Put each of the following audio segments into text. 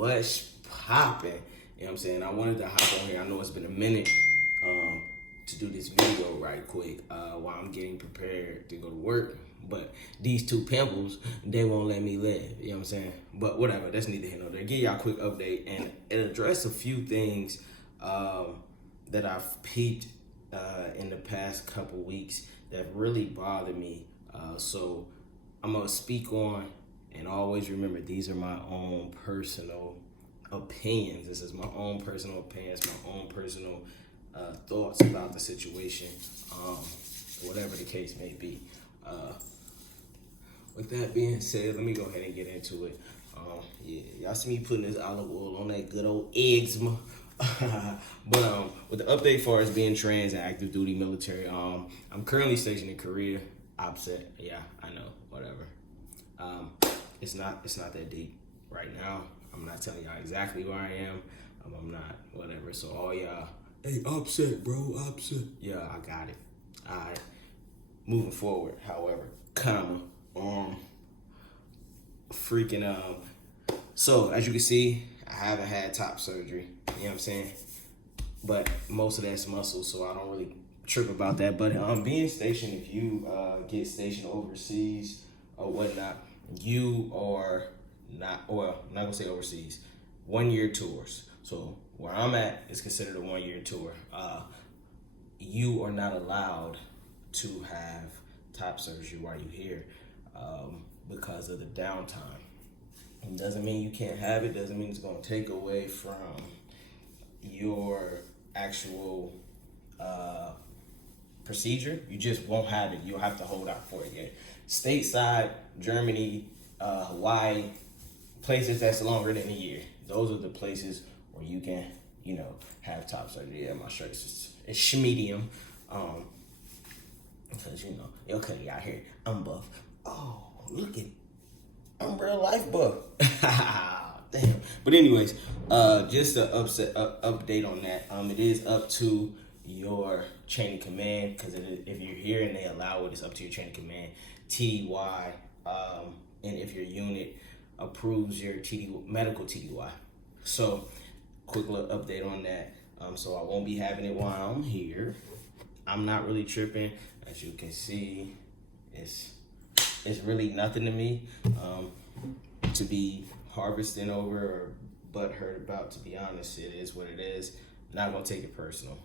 What's popping? You know what I'm saying? I wanted to hop on here. I know it's been a minute to do this video right quick while I'm getting prepared to go to work. But these two pimples, they won't let me live. You know what I'm saying? But whatever, that's neither here nor there. Give y'all a quick update and address a few things that I've peeped in the past couple weeks that really bothered me. So I'm gonna speak on, and always remember, these are my own personal opinions. This is my own personal opinions, my own personal thoughts about the situation, whatever the case may be. With that being said, let me go ahead and get into it. Yeah, y'all see me putting this olive oil on that good old eczema. But with the update as far as being trans and active duty military, I'm currently stationed in Korea. Opposite, yeah, I know, whatever. It's not that deep right now. I'm not telling y'all exactly where I am. I'm not, whatever. So all y'all, hey, upset, bro, upset. Yeah, I got it. All right. Moving forward, however, so as you can see, I haven't had top surgery. You know what I'm saying? But most of that's muscle, so I don't really trip about that. But being stationed, if you get stationed overseas or whatnot, you are not, well, I'm not gonna say overseas, 1 year tours. So where I'm at is considered a 1 year tour. You are not allowed to have top surgery while you're here because of the downtime. It doesn't mean you can't have it, doesn't mean it's gonna take away from your actual procedure. You just won't have it. You'll have to hold out for it again. Stateside, Germany, Hawaii, places that's longer than a year. Those are the places where you can, have top surgery. Yeah, my shirt is schmedium. Because, okay, y'all here, I'm buff. Oh, look at, I'm real life buff. Damn. But anyways, just an update on that. It is up to your chain of command, because if you're here and they allow it, it's up to your chain of command, TDY, and if your unit approves your medical TDY. So, quick little update on that. So I won't be having it while I'm here. I'm not really tripping. As you can see, it's really nothing to me to be harvesting over or butthurt about. To be honest, it is what it is. Not gonna take it personal.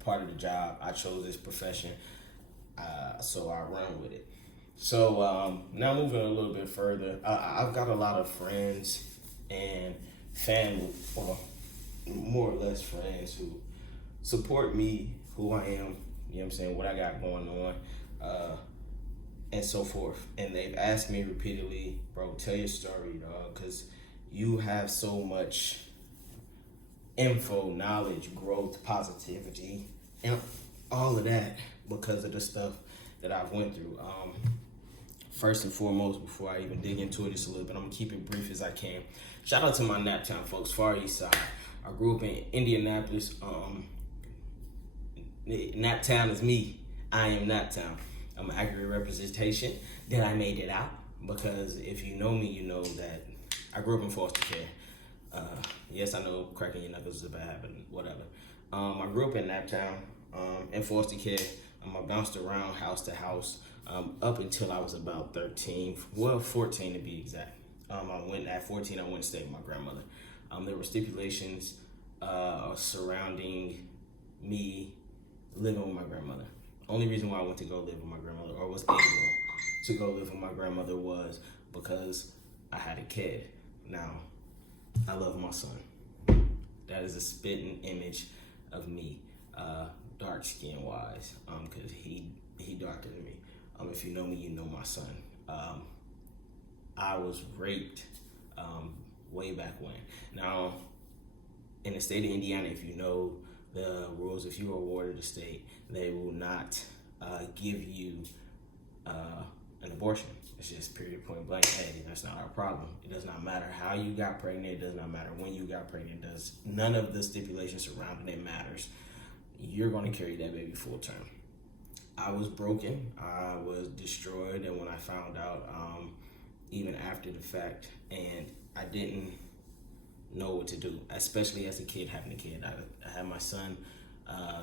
Part of the job. I chose this profession, so I run with it. So now moving a little bit further, I've got a lot of friends and family, well, more or less friends who support me, who I am, you know what I'm saying, what I got going on, and so forth. And they've asked me repeatedly, bro, tell your story, dog, because you have so much info, knowledge, growth, positivity, and all of that because of the stuff that I've went through. First and foremost, before I even dig into it just a little bit, I'm gonna keep it brief as I can. Shout out to my Naptown folks, Far East Side. I grew up in Indianapolis. Naptown is me. I am Naptown. I'm an accurate representation that I made it out, because if you know me, you know that I grew up in foster care. Yes, I know cracking your knuckles is a bad habit, whatever. I grew up in Naptown, in foster care. I bounced around house to house up until I was about 13, well, 14 to be exact. At 14, I went to stay with my grandmother. There were stipulations surrounding me living with my grandmother. Only reason why I went to go live with my grandmother, or was able to go live with my grandmother, was because I had a kid. Now, I love my son. That is a spitting image of me, dark skin wise, because he darker than me. If you know me, you know my son. I was raped way back when. Now, in the state of Indiana, if you know the rules, if you are a ward of the state, they will not give you an abortion. It's just period, point blank. Hey, that's not our problem. It does not matter how you got pregnant. It does not matter when you got pregnant. None of the stipulations surrounding it matters. You're going to carry that baby full term. I was broken. I was destroyed. And when I found out, even after the fact, and I didn't know what to do, especially as a kid, having a kid. I had my son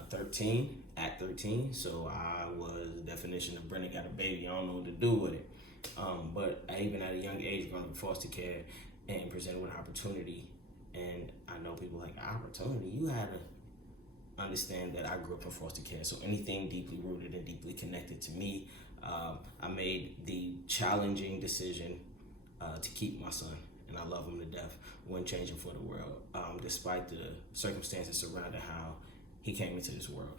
13, so I was the definition of Brennan got a baby. I don't know what to do with it. But even at a young age, going to foster care and presented with opportunity, and I know people like, opportunity, you had to understand that I grew up in foster care, so anything deeply rooted and deeply connected to me, I made the challenging decision to keep my son, and I love him to death. Wouldn't change him for the world, despite the circumstances surrounding how he came into this world.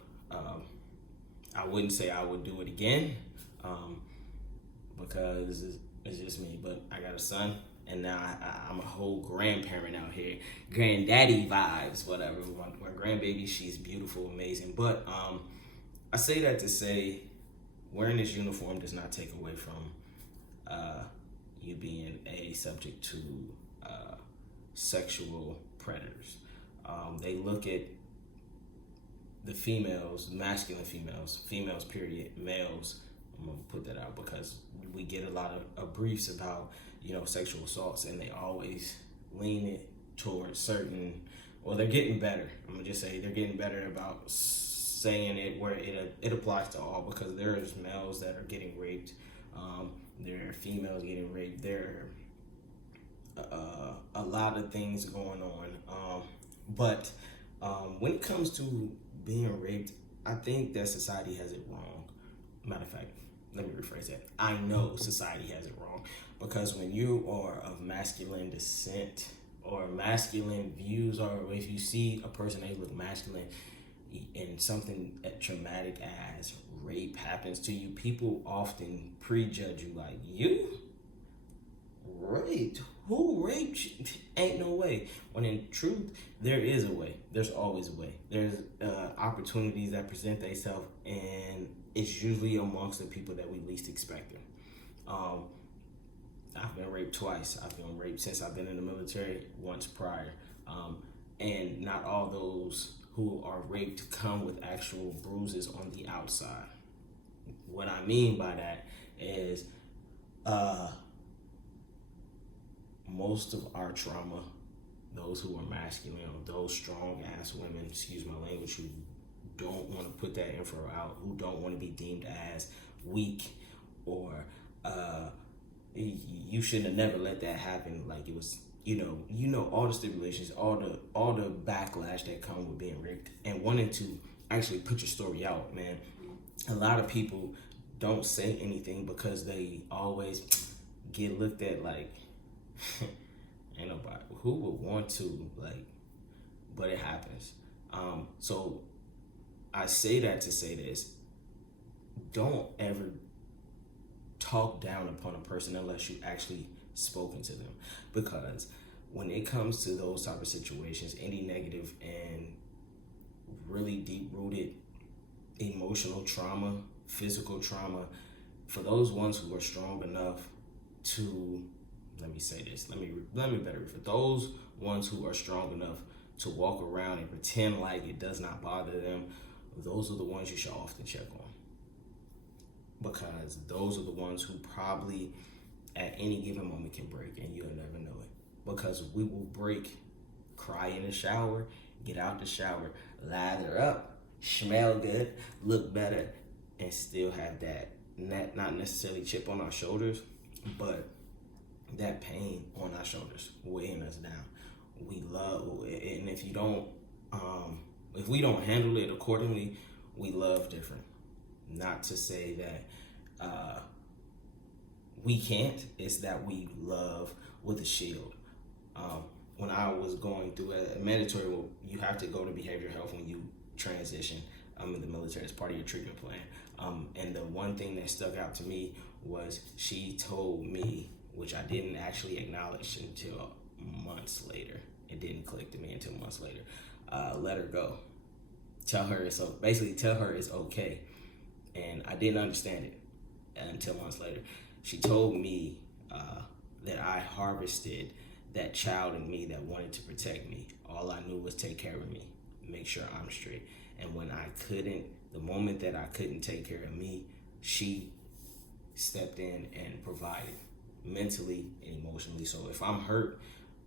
I wouldn't say I would do it again, because it's just me, but I got a son, and now I'm a whole grandparent out here, granddaddy vibes, whatever. My grandbaby, she's beautiful, amazing, but I say that to say wearing this uniform does not take away from you being a subject to sexual predators. They look at the females, masculine females period, males, I'm gonna put that out because we get a lot of briefs about, sexual assaults, and they always lean it towards certain, well, they're getting better. I'm gonna just say they're getting better about saying it where it applies to all, because there's males that are getting raped, there are females getting raped, there are a lot of things going on. But when it comes to being raped, I think that society has it wrong. Matter of fact, let me rephrase that. I know society has it wrong, because when you are of masculine descent or masculine views, or if you see a person that look masculine and something traumatic as rape happens to you, people often prejudge you, like, you raped? Who raped you? Ain't no way. When in truth, there is a way. There's always a way. There's opportunities that present themselves, and it's usually amongst the people that we least expect them. I've been raped twice. I've been raped since I've been in the military, once prior. And not all those who are raped come with actual bruises on the outside. What I mean by that is most of our trauma, those who are masculine, or those strong ass women, excuse my language, who don't want to put that info out, who don't want to be deemed as weak, or you shouldn't have never let that happen, like it was, all the stipulations, all the backlash that come with being raped, and wanting to actually put your story out, man. A lot of people don't say anything because they always get looked at like ain't nobody who would want to, like, but it happens. So I say that to say this: don't ever talk down upon a person unless you actually spoken to them, because when it comes to those type of situations, any negative and really deep-rooted emotional trauma, physical trauma, for those ones who are strong enough to, let me say this, let me better, for those ones who are strong enough to walk around and pretend like it does not bother them, those are the ones you should often check on, because those are the ones who probably at any given moment can break, and you'll never know it, because we will break, cry in the shower, get out the shower, lather up, smell good, look better, and still have that not necessarily chip on our shoulders, but that pain on our shoulders weighing us down. We love, and if we don't handle it accordingly, we love different. Not to say that we can't, it's that we love with a shield. When I was going through a mandatory, you have to go to behavioral health when you transition in the military as part of your treatment plan. And the one thing that stuck out to me was she told me, which I didn't actually acknowledge until months later. It didn't click to me until months later. Let her go. Tell her it's okay. And I didn't understand it until months later. She told me that I harvested that child in me that wanted to protect me. All I knew was take care of me, make sure I'm straight. And when the moment that I couldn't take care of me, she stepped in and provided mentally and emotionally. So if I'm hurt,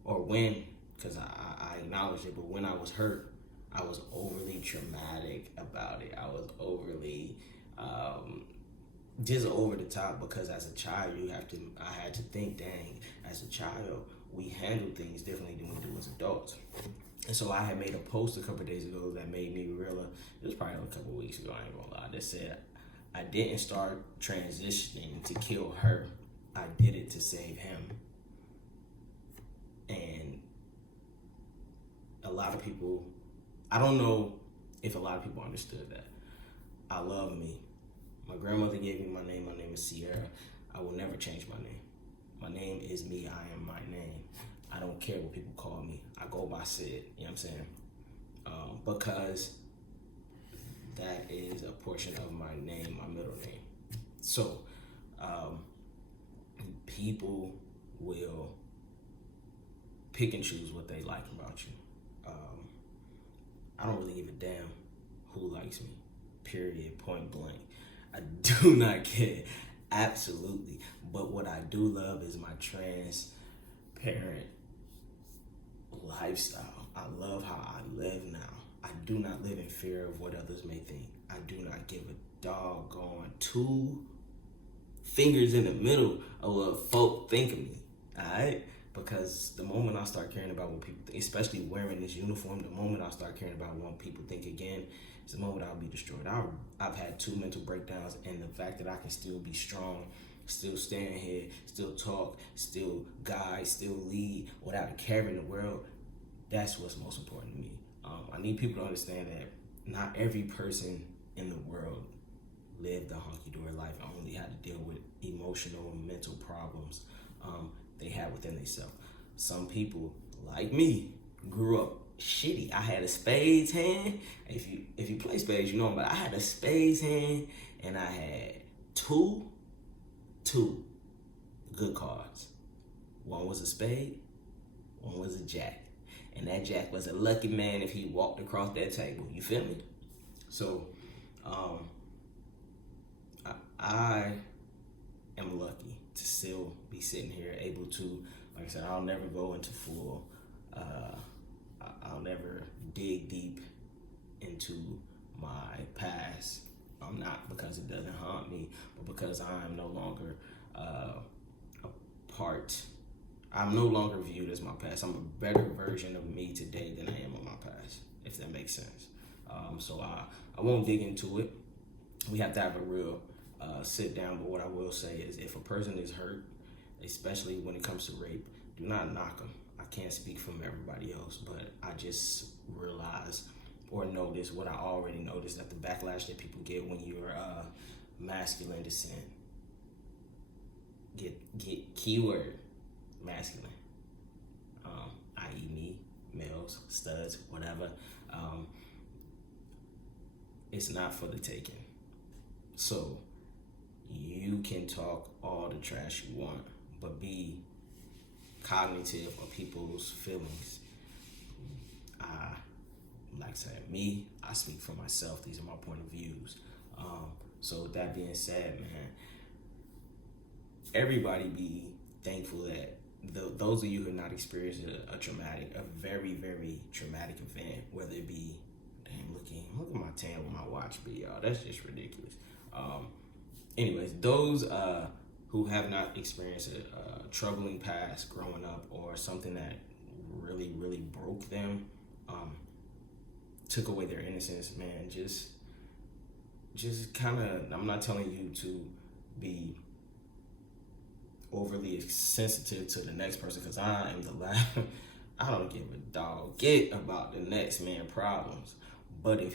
or when, because I acknowledge it, but when I was hurt, I was overly dramatic about it. I was overly just over the top, because as a child, I had to think, dang, as a child, we handle things differently than we do as adults. And so I had made a post a couple of days ago that made me realize, it was probably a couple of weeks ago, I ain't gonna lie, that said, I didn't start transitioning to kill her. I did it to save him. And a lot of people, I don't know if a lot of people understood that. I love me. My grandmother gave me my name. My name is Sierra. I will never change my name. My name is me. I am my name. I don't care what people call me. I go by Sid. You know what I'm saying? Because that is a portion of my name, my middle name. So, people will pick and choose what they like about you. I don't really give a damn who likes me, period, point blank. I do not care, absolutely. But what I do love is my transparent lifestyle. I love how I live now. I do not live in fear of what others may think. I do not give a doggone two fingers in the middle of what folk think of me, all right? Because the moment I start caring about what people think, especially wearing this uniform, the moment I start caring about what people think again, it's the moment I'll be destroyed. I've had 2 mental breakdowns, and the fact that I can still be strong, still stand here, still talk, still guide, still lead without a care in the world, that's what's most important to me. I need people to understand that not every person in the world lived a hunky-dory life and only had to deal with emotional and mental problems they had within themselves. Some people, like me, grew up shitty. I had a spades hand. If you play spades, you know, but I had a spades hand, and I had two good cards. One was a spade, one was a jack. And that jack was a lucky man if he walked across that table. You feel me? So, I am lucky to still be sitting here able to, like I said, I'll never go into full, I'll never dig deep into my past. I'm not because it doesn't haunt me, but because I'm no longer I'm no longer viewed as my past. I'm a better version of me today than I am of my past, if that makes sense. So I won't dig into it. We have to have a real sit down, but what I will say is if a person is hurt, especially when it comes to rape, do not knock them. I can't speak from everybody else, but I just realize or notice what I already noticed, that the backlash that people get when you're masculine descent. Get keyword masculine, i.e. me, males, studs, whatever. It's not for the taking. So you can talk all the trash you want, but be cognitive of people's feelings. Like I said, me, I speak for myself. These are my point of views. So with that being said, man, everybody be thankful that those of you who have not experienced a very, very traumatic event, whether it be, damn, look at my tan with my watch be, y'all. That's just ridiculous. Anyways, those who have not experienced a troubling past growing up, or something that really, really broke them, took away their innocence, man, just kind of, I'm not telling you to be overly sensitive to the next person, because I am the last. I don't give a dog about the next man problems. But if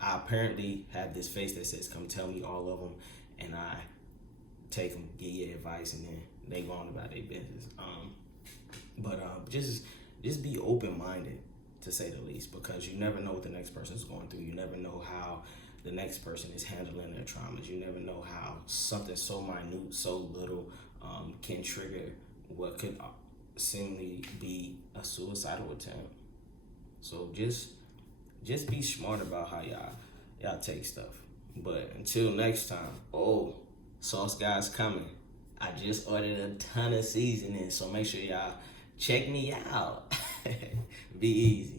I apparently have this face that says, come tell me all of them, and I take them, give you advice, and then they go on about their business. But just be open-minded, to say the least, because you never know what the next person is going through. You never know how the next person is handling their traumas. You never know how something so minute, so little, can trigger what could seemingly be a suicidal attempt. So just be smart about how y'all take stuff. But until next time, Sauce Guy's coming. I just ordered a ton of seasoning, so make sure y'all check me out. Be easy.